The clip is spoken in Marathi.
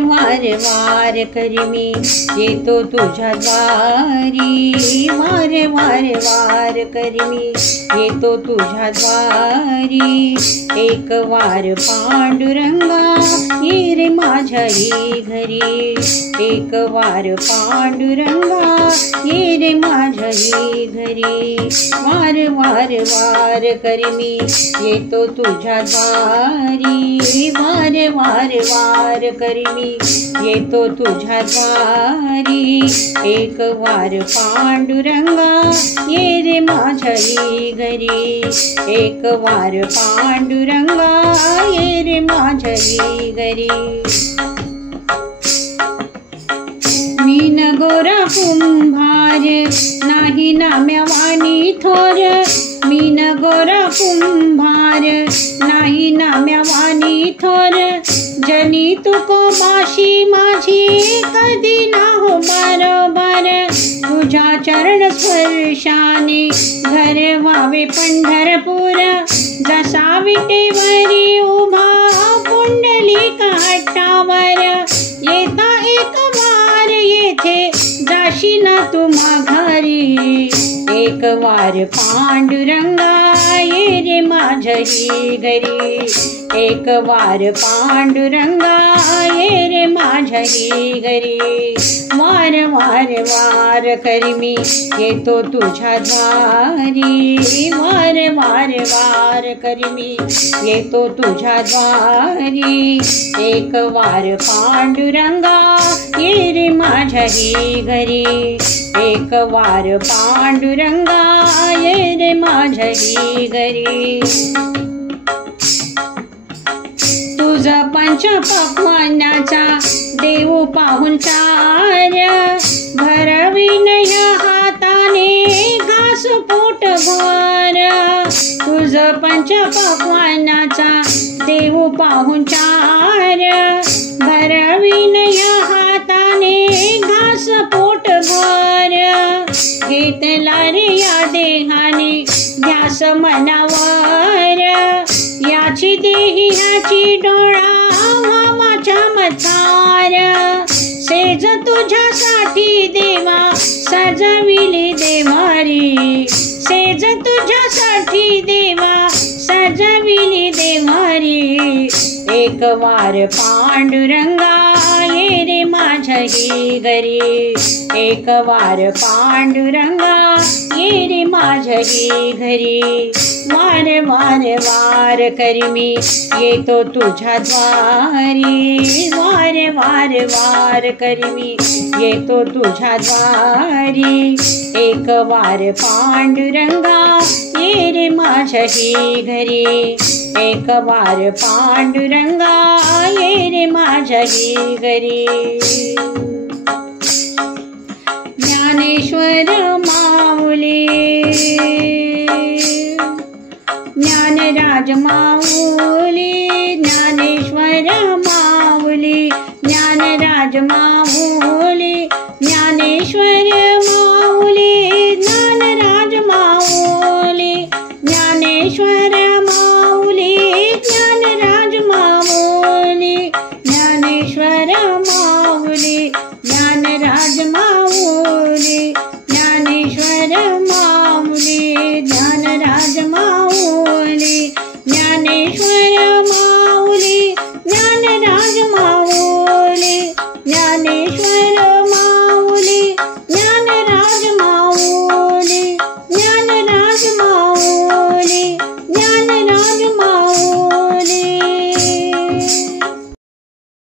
वार वार करी मी येतो तुझ्या द्वारी, वार वार वार करी मी येतो तुझ्या द्वारी। एक वार पांडुरंगा ये रे माझ्या घरी, एक वार पांडुरंगा ये रे माझ्या घरी। वार वार वार करी मी येतो तुझ्या द्वारी, वार वार वार करी मी येतो तुझ्या द्वारी। एक वार पांडुरंगा ये रे माझ्या घरी, एक वार पांडुरंगा ये रे माझ्या घरी। मीन गोरा कुंभार नाही नाम्यावानी थोर, मीन गोरा कुंभार नाही नाम्यावानी थोर। जनी तुको बाशी माझी कधी ना हो बरोबर, तुझ्या चरण स्पर्शाने घर व्हावे पंढरपूर। जसा विटेवरी उभा पुंडलिक हट्टावर, येता एक वार येथे जाशी ना तुम्हा घरी। एक वार पांडुरंगा ये रे माझ्या घरी, एक वार पांडुरंगा ये रे माझ्या घरी। वार वार वार करी मी येतो तुझ्या द्वारी, वार वार वार करी मी येतो तुझ्या द्वारी। एक वार पांडुरंगा ये रे माझ्या घरी, एक वार पांडुरंगा ये रे माझ्या घरी। तुझा पंच पक्वान्नाचा देऊ पाहुणचार, भरविन या हाताने घास पोट भर। तुझा पंच पक्वान्नाचा देऊ पाहुणचार, भरविन या हाताने घास पोट भर। घेतला रे या देहाने ध्यास मनावर, याची देही ह्याची डोळा माझ्या मतार। सेज तुझ्यासाठी देवा सजविली देवारी, सेज तुझ्यासाठी देवा सजविली देवारी। एक वार पांडुरंगा ये रे माझ्या घरी, एक वार पांडुरंगा ये रे माझ्या घरी। वार वार वार करी मी येतो तुझ्या द्वारी, वार वार वार करी मी येतो तुझ्या द्वारी। एक वार पांडुरंगा ये रे माझ्या घरी, एक वार पांडुरंगा ये रे माझ्या घरी। ज्ञानेश्वर माऊली ज्ञानराज माऊली, ज्ञानेश्वर माऊली ज्ञानराज माऊली, ज्ञानेश्वर माऊली ज्ञानराज माऊली, ज्ञानेश्वर माऊली ज्ञानराज माऊली, ज्ञानेश्वर माऊली ज्ञानराज माऊली, ज्ञानेश्वर माऊली ज्ञानराज माऊली, ज्ञानेश्वर माऊली ज्ञानराज माऊली, ज्ञानेश्वर